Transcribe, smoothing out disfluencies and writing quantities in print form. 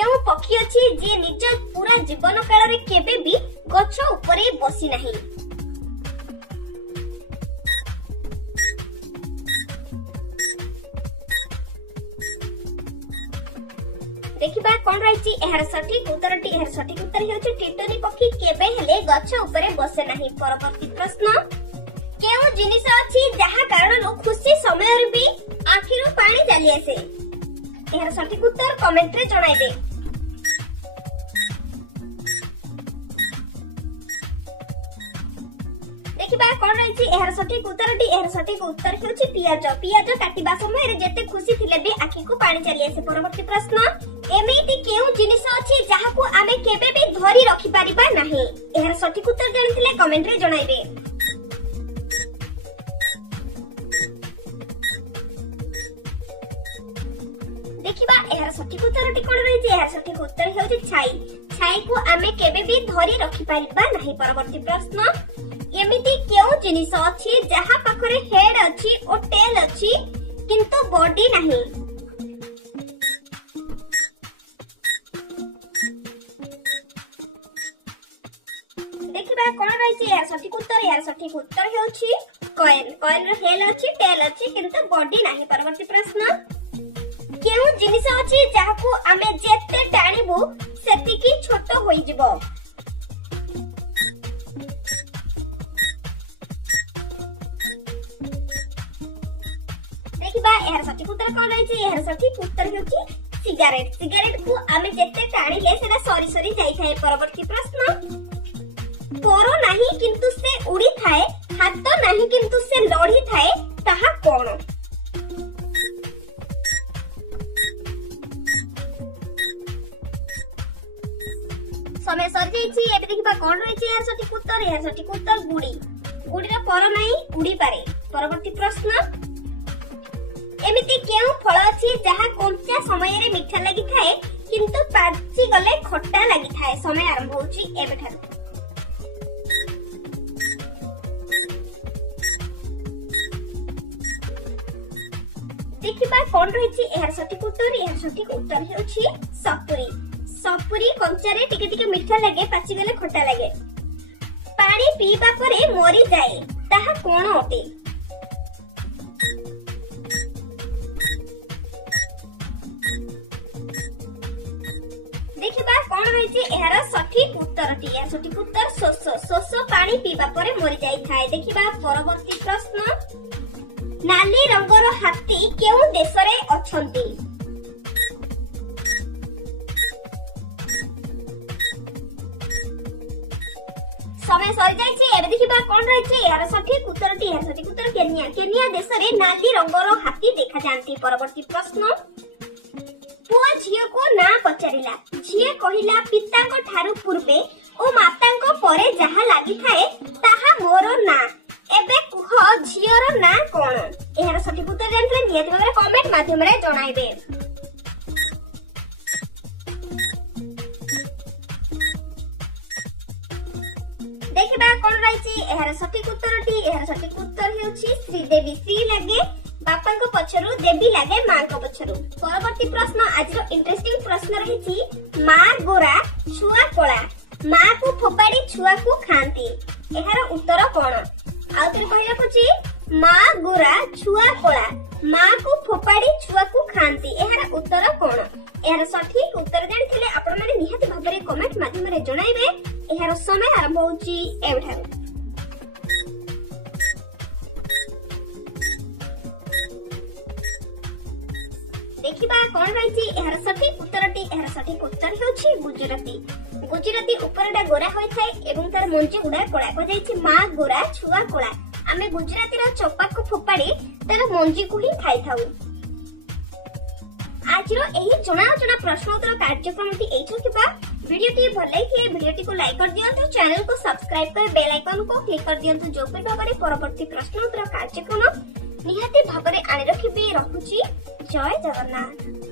केउ पक्षी अछि जे निज पूरा जीवन काल रे केबे भी गछ ऊपर बसी नाही। देखिबा कोन रहिछि एहर सठिक उत्तरटी। एहर सठिक उत्तर हेउछि टिटोरी पक्षी केबे हेले गछ ऊपर बसे नाही। परवर्ती प्रश्न केउ जिनिस अछि जहा कारण खुशी समय रे भी आखिरु पानी चली आसे। एहर सठिक उत्तर कमेंट रे जणाइबे। देखिबा कोन रहिछि एहर सठिक उत्तरटी। एहर सठिक उत्तर हेउछि पियाज। पियाज काटिबा समय रे जेते खुशी थिले भी आखि को पानी चली आसे। परवर्ती प्रश्न एमिति केउ जिनिस अछि जहा को आमे केबे भी धरि रखि परिबा नाही। एहर सठिक उत्तर जानिथिले कमेंट रे जणाइबे। देखिबा एहर सठिक उत्तरटी कोन रहिछि। एहर सठिक उत्तर हेउछि छाई। छाई को आमे केबे भी धरि रखि परिबा नाही। परवर्ती प्रश्न एमिति केउ जिनिस अछि जहा पाखरे हेड अछि ओ टेल अछि किंतु बॉडी नाही। देखिबा कोन रहिछि एहर सठिक उत्तर। एहर सठिक उत्तर हेउछि कॉइन। कॉइन रो हेल अछि टेल अछि किंतु बॉडी नाही। परवर्ती प्रश्न केउ जिनिस अछि जहा को आमे जेते टाणीबु सेतिकी छोट होई जिवो। देखिबा एहर सठिक उत्तर कोन रहिछि। एहर सठिक उत्तर हेउछि सिगारेट। सिगारेट को आमे जेते टाणीले सेना सरी सरी जाई थाए। परवर्ती प्रश्न पर नाही किंतु से उड़ी थाए, हाथ नाही किंतु से लड़ी थाए, ताहा कोन। समय सरी जाईछि। एबे देखिबा कोन रहिछि एहर सठिक उत्तर। एहर सठिक उत्तर गुडी। गुडीर पर नाही उड़ी पारे। परवर्ती प्रश्न एमिति केउ फल अछि जहा कोंचा समय रे मिठा लागि थाए किंतु पाची गले खट्टा लागि थाए। समय आरंभ होछि एबे ठार। देखिबा कोन रहिछि एहर सठिक उत्तर। एहर सठिक उत्तर हेउछि सपुरी। सपुरी कंचा रे टिके टिके मिठा लागे पाची गले खट्टा लागे। पानी पीबा परे मरी जाए ताहा कोन अटे। देखिबा कोन रहिछि एहर सठिक उत्तरटी। एहर सठिक उत्तर सोस। सोस पानी पीबा परे मरि जाई थाए। देखिबा परवर्ती प्रश्न नाली रंगर हाथी केउ देश रे अछंती। समय सरी जाईछि। एबे देखिबा कोन रहिछि एहर सठिक उत्तरटी। एहर सठिक उत्तर केन्या। केन्या देश रे नाली रंगर हाथी देखा जांती। परवर्ती प्रश्न पुआ झियो को ना पचारिला। झिए कहिला पितांक ठारू पूर्वे ओ मातांक परे जहा लागि थाए ताहा मोर ना। एबे कुह झियोर ना कोन। एहर सठिक उत्तर जानले नियति भाबरे कमेंट माध्यम रे जणाइबे। देखिबा कोन रहिछि एहर सठिक उत्तरटी। एहर सठिक उत्तर हेउछि श्रीदेवी। श्री लागे बापांक पछरु, देवी लागे मांक पछरु। परवर्ती प्रश्न आज रो इंटरेस्टिंग प्रश्न रहिछि मा गोरा छुआ कोळा मा को फोपाडी छुआ को खांती। एहर उत्तर कोन। आउतरे कहला कुछि मा गोरा छुआ कोळा मा को फोपाडी छुआ को खांती। एहर उत्तर कोन। एहर सठिक उत्तर जानिथिले आपण माने निहाती भाबरे कमेंट माध्यम रे जणाइबे। एहर समय आरंभ होछि एबठार। देखिबा कोन रहिछि एहर सठिक उत्तरटी। एहर सठिक उत्तर हेउछि गुजराती। गुजराती उपरडा गोरा होय थाए एवं तार मंजी गुडा कोळा को जाईछि मा गोरा छुआ कोळा। आमे गुजराती रा चोपा को फोपाडी तार मंजी को ही खाइ थाउ। आज रो एही जणा जणा प्रश्न उत्तर कार्यक्रम टी एठो किबा वीडियो टी भल लागिले वीडियो टी को लाइक कर दियंतु, चैनल को सब्सक्राइब कर बेल आइकन को क्लिक कर दियंतु। जो भी भाबरे परवर्ती प्रश्न उत्तर कार्यक्रम निहाती भाबरे आनि रखिबे। रखुची जय जगन्नाथ।